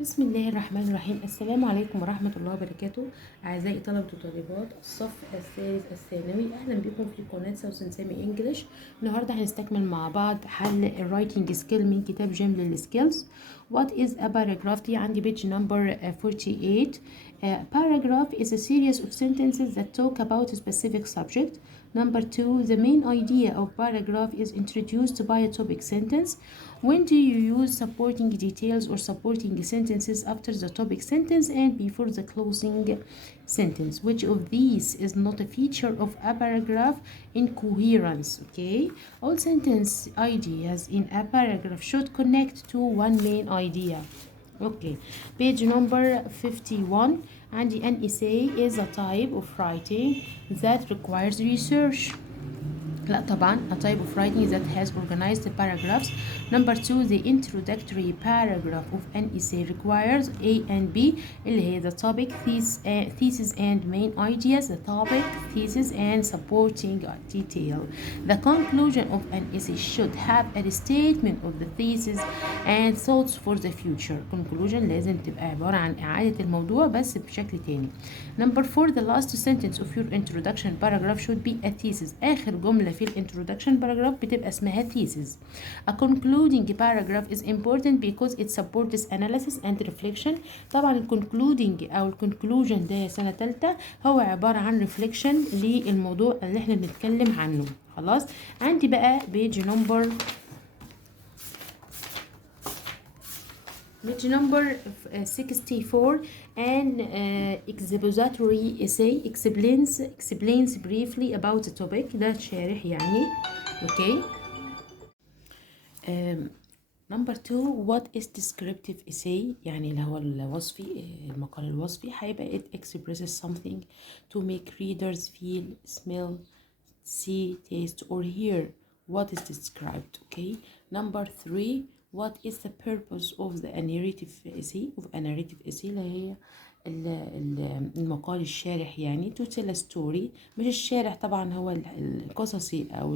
بسم الله الرحمن الرحيم. السلام عليكم ورحمة الله وبركاته. أعزائي طلبة وطالبات الصف الثالث الثانوي، أهلا بكم في قناة سوسن سامي انجلش. النهاردة هنستكمل مع بعض حل الرايتنج سكيل من كتاب جيم للسكيلز. What is a paragraph؟ دي عندي page number 48. Paragraph is a series of sentences that talk about a specific subject. Number 2, the main idea of paragraph is introduced by a topic sentence. When do you use supporting details or supporting sentences after the topic sentence and before the closing sentence? Which of these is not a feature of a paragraph? Incoherence. Okay, all sentence ideas in a paragraph should connect to one main idea. Okay, page number 51. And an essay is a type of writing that requires research. لا طبعا a type of writing that has organized paragraphs. Number 2, the introductory paragraph of an essay requires A and B اللي هي the topic, thesis and main ideas, the topic, thesis and supporting detail. The conclusion of an essay should have a statement of the thesis and thoughts for the future. Conclusion لازم تبقى عبارة عن إعادة الموضوع بس بشكل تاني. Number 4, the last sentence of your introduction paragraph should be a thesis. آخر جملة في الانترودكشن paragraph بتبقى اسمها thesis. A concluding paragraph is important because it supports analysis and reflection. طبعا ال concluding أو ال conclusion ده سنة تالتة هو عبارة عن reflection للموضوع اللي احنا بنتكلم عنه. خلاص، عندي بقى page number 64. An expository essay explains briefly about the topic. ده شارح يعني. اوكي. Number 2, what is descriptive essay؟ يعني اللي هو الوصفي، المقال الوصفي هيبقى it expresses something to make readers feel, smell, see, taste or hear what is described. Okay. Number 3, what is the purpose of the narrative essay اللي هي المقال الشارح يعني to tell a story. مش الشارح طبعا، هو القصصي او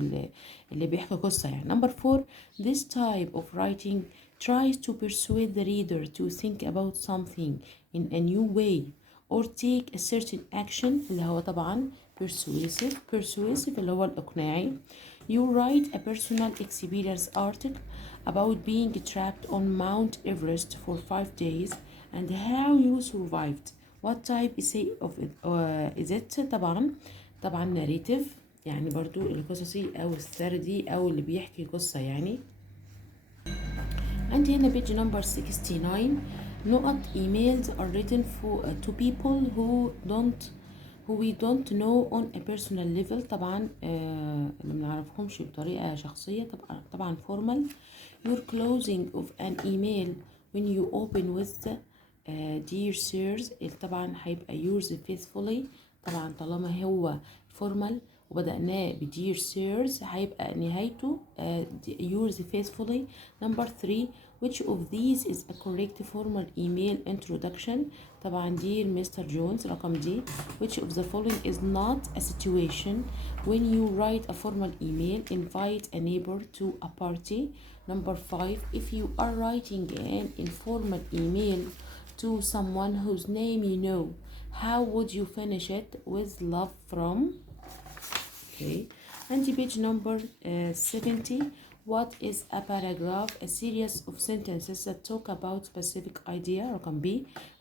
اللي بيحكي قصة يعني. Number 4, this type of writing tries to persuade the reader to think about something in a new way or take a certain action اللي هو طبعا persuasive اللي هو الإقناعي. You write a personal experience article about being trapped on Mount Everest for 5 days and how you survived. What type essay of it, is it؟ طبعا narrative يعني برضو القصصي أو السردي أو اللي بيحكي قصة يعني. عندي هنا page number 69. نقط emails are written to people who we don't know on a personal level. طبعا اللي منعرفهمش بطريقة شخصية. طبعا formal. Your closing of an email when you open with dear sirs طبعا هيبقى yours faithfully. طبعا طالما هو formal وبدأناه ب dear sirs هيبقى نهايته yours faithfully. Number 3, which of these is a correct formal email introduction؟ طبعا dear Mr. Jones رقم D. Which of the following is not a situation when you write a formal email? Invite a neighbor to a party. Number 5, if you are writing an informal email to someone whose name you know, how would you finish it? With love from. Okay. And page number 70. What is a paragraph? A series of sentences that talk about specific idea. رقم B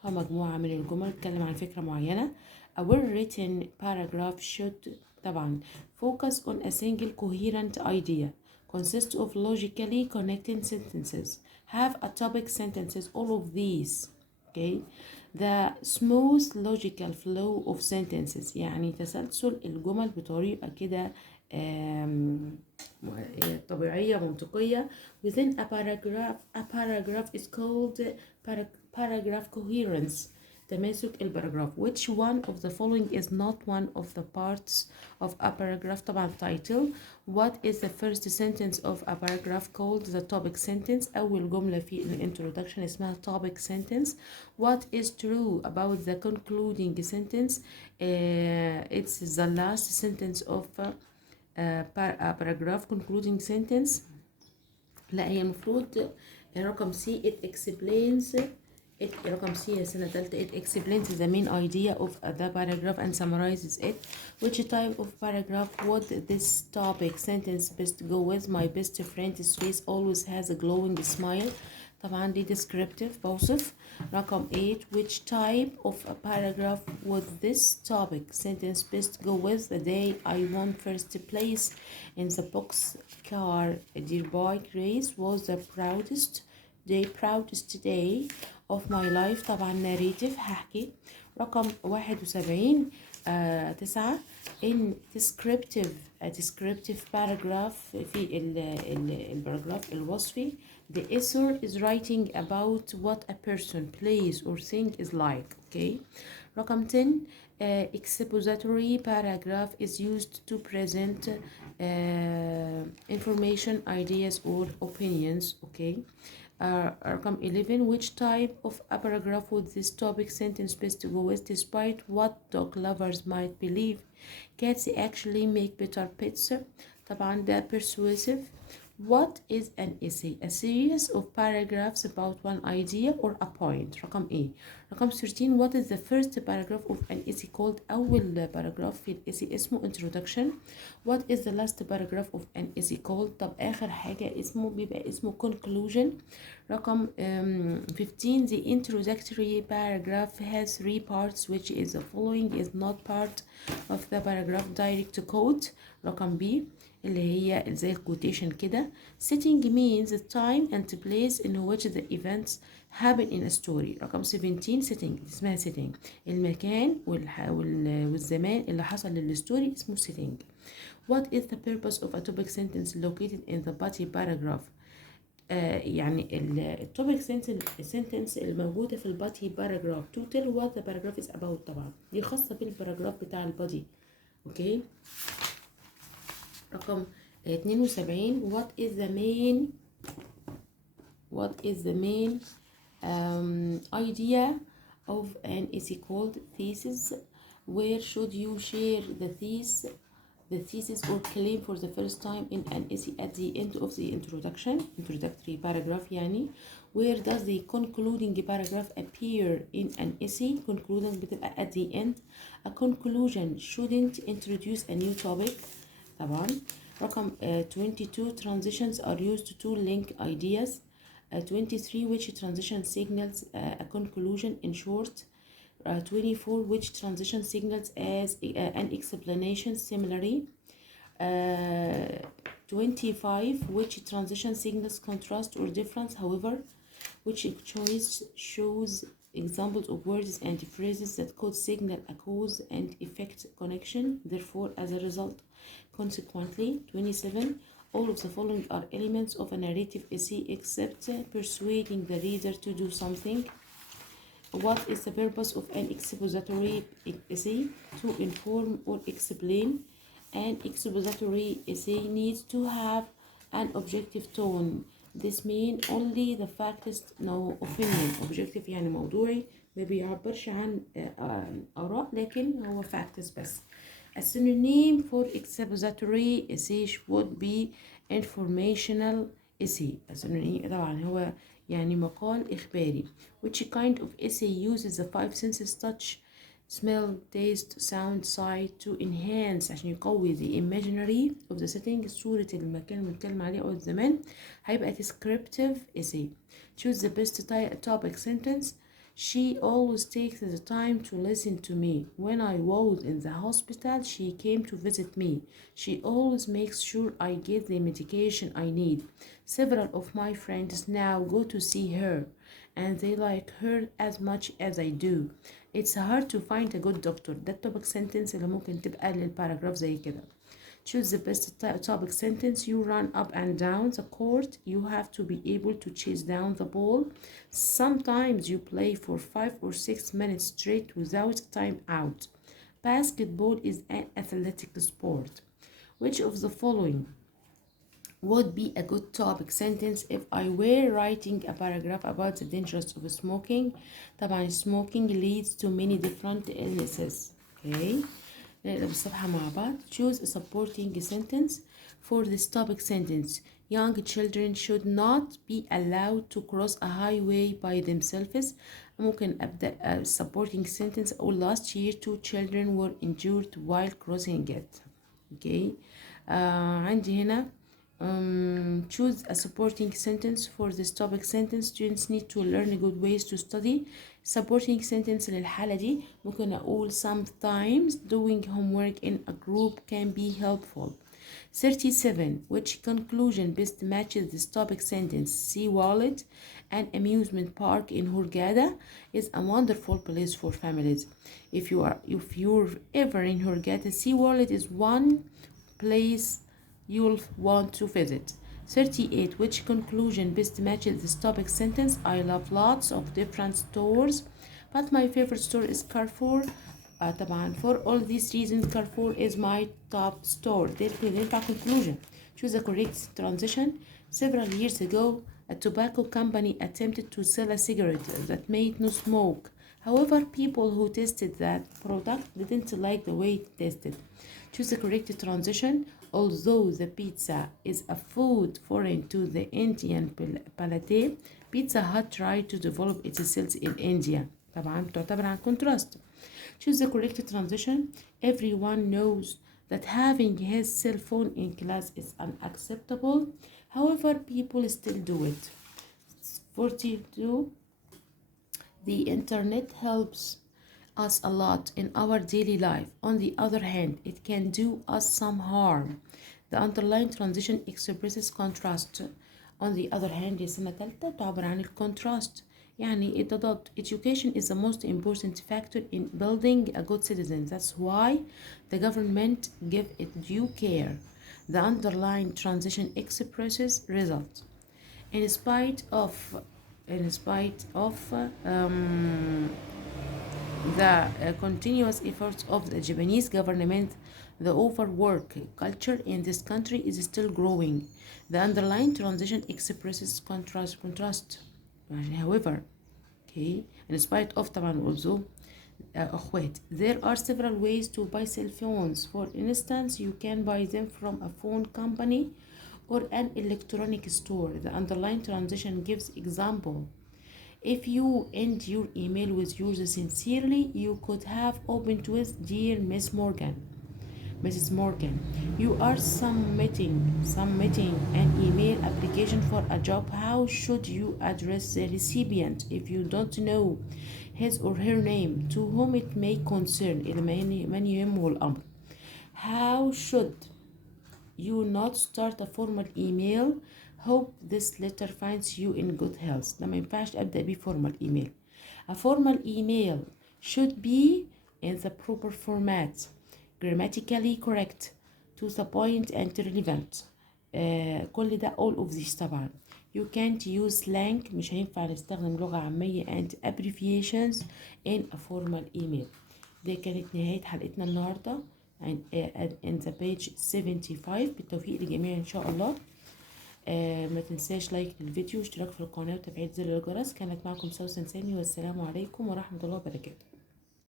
هو مجموعة من الجمل تتكلم عن فكرة معينة. A well-written paragraph should طبعا focus on a single coherent idea, consist of logically connecting sentences, have a topic sentences, all of these. Okay. The smooth logical flow of sentences يعني تسلسل الجمل بطريقة كده طبيعية منطقية. Within a paragraph is called paragraph coherence. تماسك الباراجراف. Which one of the following is not one of the parts of a paragraph؟ طبعا title. What is the first sentence of a paragraph called the topic sentence؟ أول جملة في introduction اسمها topic sentence. What is true about the concluding sentence؟ it's the last sentence of a paragraph concluding sentence. لا، هي المفروض رقم C. it explains رقم C سنة تالتة. It explains the main idea of the paragraph and summarizes it. Which type of paragraph would this topic sentence best go with? My best friend's face always has a glowing smile. طبعا دي descriptive بوصف. رقم 8. Which type of a paragraph would this topic sentence best go with? The day I won first place in the box car dear bike race was the proudest day of my life. طبعا narrative هحكي. رقم 71. 9. in descriptive paragraph في الباراجراف الوصفي the author is writing about what a person, place or thing is like. Okay. رقم 10. expository paragraph is used to present information, ideas or opinions. Okay. رقم 11. which type of a paragraph would this topic sentence best go with? Despite what dog lovers might believe, cats actually make better pets. طبعا ده persuasive. What is an essay? A series of paragraphs about one idea or a point. رقم A. رقم 13. What is the first paragraph of an essay called? أول paragraph في الessay اسمه introduction. What is the last paragraph of an essay called? طب آخر حاجة بيبقى اسمه conclusion. رقم 15. The introductory paragraph has 3 parts, which is the following is not part of the paragraph. Direct quote. رقم B اللي هي زي quotation كده. Setting means the time and place in which the events happen in a story. رقم 17. setting اسمها setting. المكان والزمان اللي حصل للستوري اسمه setting. What is the purpose of a topic sentence located in the body paragraph? يعني التوبيك sentence الموجودة في البادي باراجراف to tell what the paragraph is about. طبعا دي خاصة بالباراجراف بتاع البادي. اوكي. رقم 72. what is the main idea of an essay called? thesis. Where should you share the thesis or claim for the first time in an essay? At the end of the introductory paragraph يعني. Where does the concluding paragraph appear in an essay? concluding بتبقى at the end. A conclusion shouldn't introduce a new topic. طبعا. رقم 22. transitions are used to link ideas. 23. which transition signals a conclusion in short. 24. which transition signals as an explanation similarly. 25. which transition signals contrast or difference. However, which choice shows examples of words and phrases that could signal a cause and effect connection, therefore as a result, consequently. 27. all of the following are elements of a narrative essay except persuading the reader to do something. What is the purpose of an expository essay? To inform or explain. An expository essay needs to have an objective tone. This means only the facts, no opinion. Objective يعني موضوعي، ما بيعبرش عن آراء لكن هو facts بس. A synonym for expository essay would be informational essay. A synonym طبعا هو يعني مقال إخباري. Which kind of essay uses the 5 senses touch, smell, taste, sound, sight to enhance عشان يقوي the imaginary of the setting صورة المكان اللي بنتكلم عليه أو الزمان. هيبقى descriptive essay. Choose the best topic sentence. She always takes the time to listen to me. When I was in the hospital, she came to visit me. She always makes sure I get the medication I need. Several of my friends now go to see her, and they like her as much as I do. It's hard to find a good doctor. ده topic sentence اللي ممكن تبقى للباراجراف زي كده. Choose the best topic sentence. You run up and down the court. You have to be able to chase down the ball. Sometimes you play for 5 or 6 minutes straight without time out. Basketball is an athletic sport. Which of the following would be a good topic sentence if I were writing a paragraph about the dangers of smoking? طبعا smoking leads to many different illnesses. Okay. نقلب الصفحة مع بعض. choose a supporting sentence for this topic sentence. young children should not be allowed to cross a highway by themselves. ممكن أبدأ supporting sentence أقول last year 2 children were injured while crossing it. okay. عندي هنا choose a supporting sentence for this topic sentence. students need to learn good ways to study. supporting sentence للحالة دي ممكن أقول sometimes doing homework in a group can be helpful. 37 which conclusion best matches this topic sentence. sea wallet an amusement park in Hurghada is a wonderful place for families. if you're ever in Hurghada, sea wallet is one place you'll want to visit. 38 which conclusion best matches this topic sentence. I love lots of different stores but my favorite store is Carrefour. طبعا for all these reasons Carrefour is my top store. ده ينفع conclusion. choose the correct transition. several years ago a tobacco company attempted to sell a cigarette that made no smoke. however people who tested that product didn't like the way it tasted. choose the correct transition. although the pizza is a food foreign to the Indian palate, Pizza Hut tried to develop its sales in India. طبعا تعتبر عن contrast. choose the correct transition. everyone knows that having his cell phone in class is unacceptable. however people still do it. 42 the internet helps us a lot in our daily life. on the other hand, it can do us some harm. the underlined transition expresses contrast. on the other hand دي سنة تالتة تعبر عن الكونتراست يعني التضاد. education is the most important factor in building a good citizen. that's why the government give it due care. the underlined transition expresses result. in spite of the continuous efforts of the Japanese government, the overwork culture in this country is still growing. the underlying transition expresses contrast. however, okay, in spite of طبعا also أخوات. there are several ways to buy cell phones. for instance, you can buy them from a phone company or an electronic store. the underlying transition gives example. if you end your email with yours sincerely, you could have opened with dear Mrs. Morgan. you are submitting an email application for a job. how should you address the recipient if you don't know his or her name, to whom it may concern إلى من يهمه الأمر. how should you not start a formal email. hope this letter finds you in good health. ده ما ينفعش أبدأ بيه formal email. a formal email should be in the proper format, grammatically correct, to the point and relevant. كل ده all of these طبعا. you can't use slang. مش هينفع نستخدم لغة عامية and abbreviations in a formal email. دي كانت نهاية حلقتنا النهاردة in the page 75. بالتوفيق للجميع إن شاء الله. ما تنساش لايك للفيديو واشتراك في القناة وتفعيل زر الجرس. كانت معكم سوسن سامي، والسلام عليكم ورحمة الله وبركاته.